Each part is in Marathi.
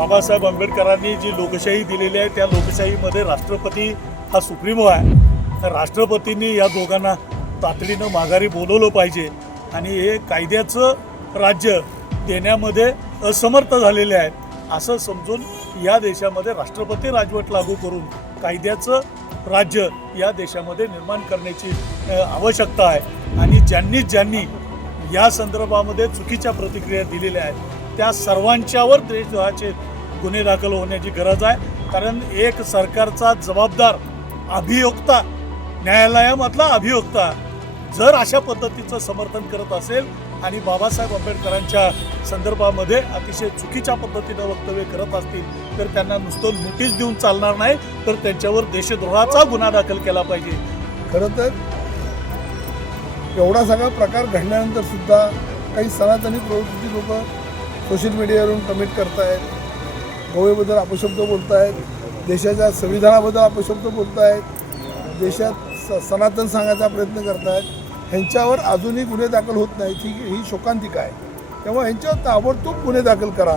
बाबासाहेब आंबेडकरांनी जी लोकशाही दिलेली आहे त्या लोकशाहीमध्ये राष्ट्रपती हा सुप्रीमो आहे. तर राष्ट्रपतींनी या दोघांना तातडीनं माघारी बोलवलं पाहिजे आणि हे कायद्याचं राज्य देण्यामध्ये असमर्थ झालेले आहेत. असं समजून या देशामध्ये राष्ट्रपती राजवट लागू करून कायद्याचं राज्य या देशामध्ये निर्माण करण्याची आवश्यकता आहे. आणि ज्यांनी ज्यांनी या संदर्भामध्ये चुकीच्या प्रतिक्रिया दिलेल्या आहेत त्या सर्वांच्यावर देशद्रोहाचे गुन्हे दाखल होण्याची गरज आहे. कारण एक सरकारचा जबाबदार अभियोक्ता न्यायालयामधला अभियोक्ता जर अशा पद्धतीचं समर्थन करत असेल आणि बाबासाहेब आंबेडकरांच्या संदर्भामध्ये अतिशय चुकीच्या पद्धतीनं वक्तव्य करत असतील तर त्यांना नुसतं नोटीस देऊन चालणार नाही तर त्यांच्यावर देशद्रोहाचा गुन्हा दाखल केला पाहिजे. खरं तर एवढा सगळा प्रकार घडल्यानंतर सुद्धा काही सनातनी प्रवृत्तीची लोक सोशल मीडियावरून कमेंट करतायत. गवळीबद्दल अपशब्द बोलत आहेत देशाच्या संविधानाबद्दल अपशब्द बोलत आहेत देशात स सनातन सांगायचा प्रयत्न करतायत. ह्यांच्यावर अजूनही गुन्हे दाखल होत नाहीत. ही ही शोकांतिका आहे. तेव्हा ह्यांच्यावर ताबडतोब गुन्हे दाखल करा.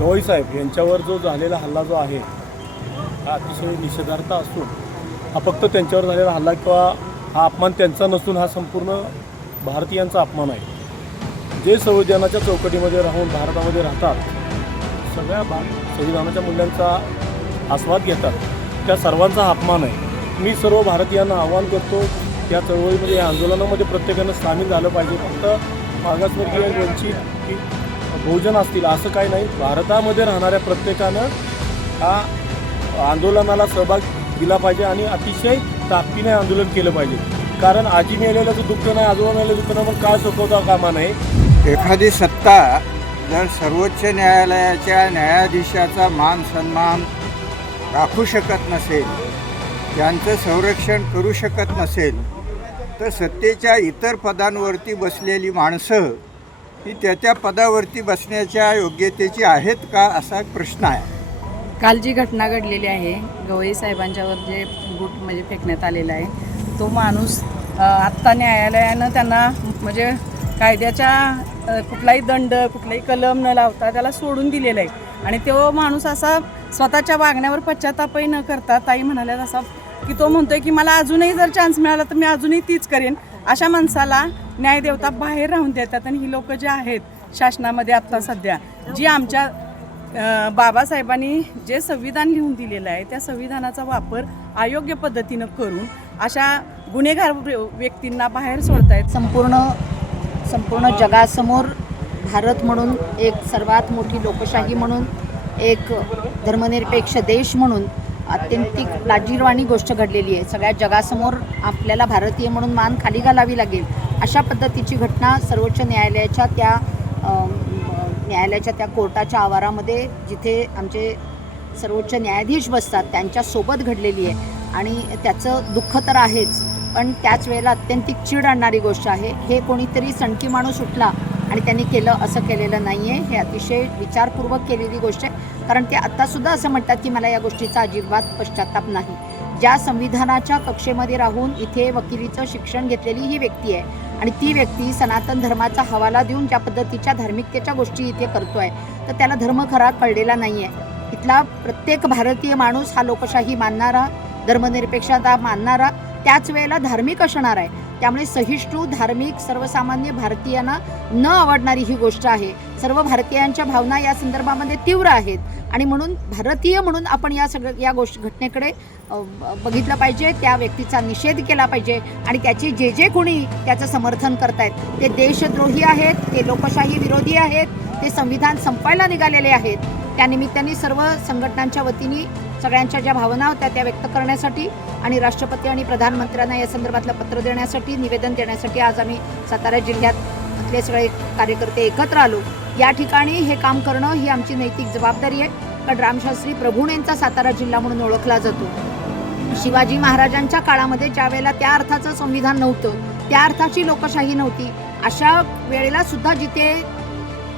गवई साहेब यांच्यावर जो झालेला हल्ला जो आहे हा अतिशय निषेधार्थ असून हा फक्त त्यांच्यावर झालेला हल्ला किंवा हा अपमान त्यांचा नसून हा संपूर्ण भारतीयांचा अपमान आहे. जे संविधानाच्या चौकटीमध्ये राहून भारतामध्ये राहतात सगळ्या भा संविधानाच्या मूल्यांचा आस्वाद घेतात. त्या सर्वांचा अपमान आहे. मी सर्व भारतीयांना आवाहन करतो या चळवळीमध्ये या आंदोलनामध्ये प्रत्येकानं सामील झालं पाहिजे. फक्त मागासवर्गीय वंचित की बहुजन असतील असं काही नाही. भारतामध्ये राहणाऱ्या प्रत्येकानं हा आंदोलनाला सहभाग दिला पाहिजे आणि अतिशय ताकदीने आंदोलन केलं पाहिजे. कारण आजी मेलेल्याचं दुःख नाही आजोबा मिळालेलं दुःख नाही मग काय चुकवता कामा नाही एखादी सत्ता जर सर्वोच्च न्यायालयाच्या न्यायाधीशाचा मान सन्मान राखू शकत नसेल त्यांचं संरक्षण करू शकत नसेल तर सत्तेच्या इतर पदांवरती बसलेली माणसं ही त्या त्या पदावरती बसण्याच्या योग्यतेची आहेत का असा एक प्रश्न आहे. काल जी घटना घडलेली आहे गवई साहेबांच्यावर जे बूट म्हणजे फेकण्यात आलेला आहे तो माणूस आत्ता न्यायालयानं त्यांना म्हणजे कायद्याच्या कुठलाही दंड कुठलाही कलम न लावता त्याला सोडून दिलेला आहे. आणि तो माणूस असा स्वतःच्या वागण्यावर पश्चातापही न करता ताई म्हणाल्या असा की तो म्हणतोय की मला अजूनही जर चान्स मिळाला तर मी अजूनही तीच करेन. अशा माणसाला न्यायदेवता बाहेर राहून देतात आणि ही लोक जे आहेत शासनामध्ये आत्ता सध्या जी आमच्या बाबासाहेबांनी जे संविधान लिहून दिलेलं आहे त्या संविधानाचा वापर अयोग्य पद्धतीनं करून अशा गुन्हेगार व्यक्तींना बाहेर सोडतायत. संपूर्ण संपूर्ण जगासमोर भारत म्हणून एक सर्वात मोठी लोकशाही म्हणून एक धर्मनिरपेक्ष देश म्हणून अत्यंतिक लाजीरवाणी गोष्ट घडलेली आहे. सगळ्या जगासमोर आपल्याला भारतीय म्हणून मान खाली घालावी लागेल. अशा पद्धतीची घटना सर्वोच्च न्यायालयाच्या त्या न्यायालयाच्या त्या कोर्टाच्या आवारामध्ये जिथे आमचे सर्वोच्च न्यायाधीश बसतात त्यांच्यासोबत घडलेली आहे. आणि त्याचं दुःख तर आहेच. पण त्याच वेळेला अत्यंतिक चीड आणणारी गोष्ट आहे. हे कोणीतरी सणकी माणूस उठला आणि त्यांनी केलं असं केलेलं नाही आहे हे अतिशय विचारपूर्वक केलेली गोष्ट आहे. कारण ते आत्तासुद्धा असं म्हणतात की मला या गोष्टीचा अजिबात पश्चाताप नाही. ज्या संविधानाच्या कक्षेमध्ये राहून इथे वकिलीचं शिक्षण घेतलेली ही व्यक्ती आहे. आणि ती व्यक्ती सनातन धर्माचा हवाला देऊन ज्या पद्धतीच्या धार्मिकतेच्या गोष्टी इथे करतोय तर त्याला धर्म खरा कळलेला नाही आहे इथला प्रत्येक भारतीय माणूस हा लोकशाही मानणारा धर्मनिरपेक्षता मानणारा त्याच वेळेला धार्मिक असणार आहे. त्यामुळे सहिष्णू धार्मिक सर्वसामान्य भारतीयांना न आवडणारी ही गोष्ट आहे. सर्व भारतीयांच्या भावना या संदर्भामध्ये तीव्र आहेत. आणि म्हणून भारतीय म्हणून आपण या सगळ्या या गोष्ट घटनेकडे ब- बघितलं पाहिजे त्या व्यक्तीचा निषेध केला पाहिजे आणि त्याचे जे जे कोणी त्याचं समर्थन करतायत ते देशद्रोही आहेत ते लोकशाही विरोधी आहेत ते संविधान संपायला निघालेले आहेत. त्यानिमित्ताने सर्व संघटनांच्या वतीने सगळ्यांच्या ज्या भावना होत्या त्या व्यक्त करण्यासाठी आणि राष्ट्रपती आणि प्रधानमंत्र्यांना या संदर्भातलं पत्र देण्यासाठी निवेदन देण्यासाठी आज आम्ही सातारा जिल्ह्यातले सगळे कार्यकर्ते एकत्र आलो. या ठिकाणी हे काम करणं ही आमची नैतिक जबाबदारी आहे. कारण रामशास्त्री प्रभुणेंचा सातारा जिल्हा म्हणून ओळखला जातो. शिवाजी महाराजांच्या काळामध्ये ज्या वेळेला त्या अर्थाचं संविधान नव्हतं त्या अर्थाची लोकशाही नव्हती अशा वेळेला सुद्धा जिथे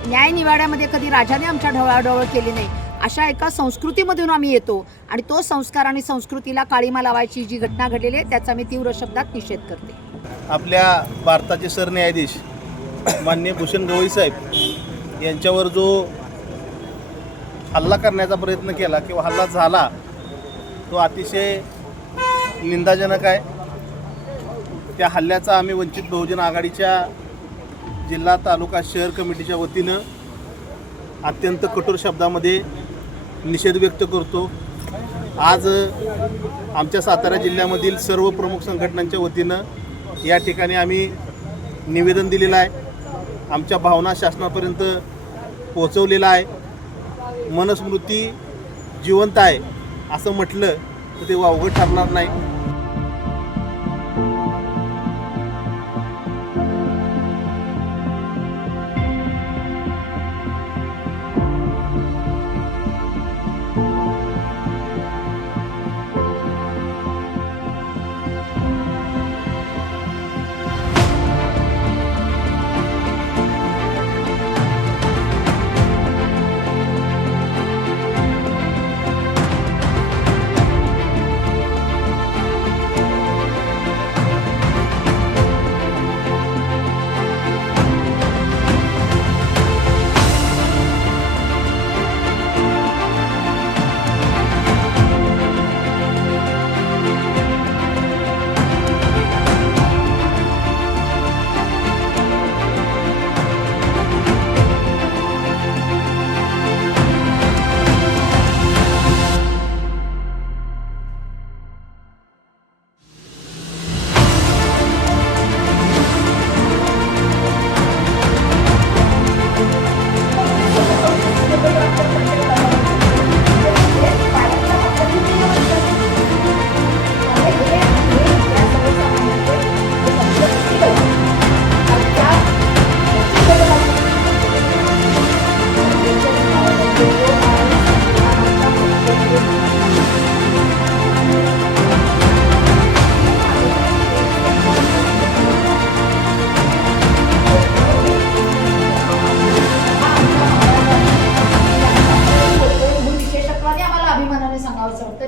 न्यायनिवाड्यामध्ये कधी राजाने आमच्या ढवळाढवळ केली नाही अशा एका संस्कृतीमधून आम्ही येतो आणि तो संस्कार आणि संस्कृतीला काळीमा लावायची जी घटना घडलेली आहे त्याचा मी तीव्र शब्दात निषेध करते. आपल्या भारताचे सरन्यायाधीश माननीय भूषण गवई साहेब यांच्यावर जो हल्ला करण्याचा प्रयत्न केला किंवा हल्ला झाला तो अतिशय निंदाजनक आहे. त्या हल्ल्याचा आम्ही वंचित बहुजन आघाडीच्या जिल्हा तालुका शहर कमिटीच्या वतीनं अत्यंत कठोर शब्दामध्ये निषेध व्यक्त करतो. आज आमच्या सातारा जिल्ह्यामधील सर्व प्रमुख संघटनांच्या वतीनं या ठिकाणी आम्ही निवेदन दिलेलं आहे. आमच्या भावना शासनापर्यंत पोहोचवलेला आहे. मनस्मृती जिवंत आहे असं म्हटलं तर ते वावगं ठरणार नाही.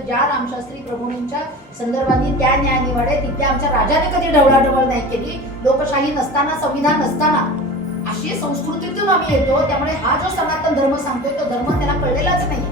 ज्या रामशास्त्री प्रभूंच्या संदर्भाने त्या न्यायनिवाडे तिथे आमच्या राजाने कधी ढवळाढवळ नाही केली. लोकशाही नसताना संविधान नसताना अशी संस्कृतीतून आम्ही येतो त्यामुळे हा जो सनातन धर्म सांगतोय तो धर्म त्याला कळलेलाच नाही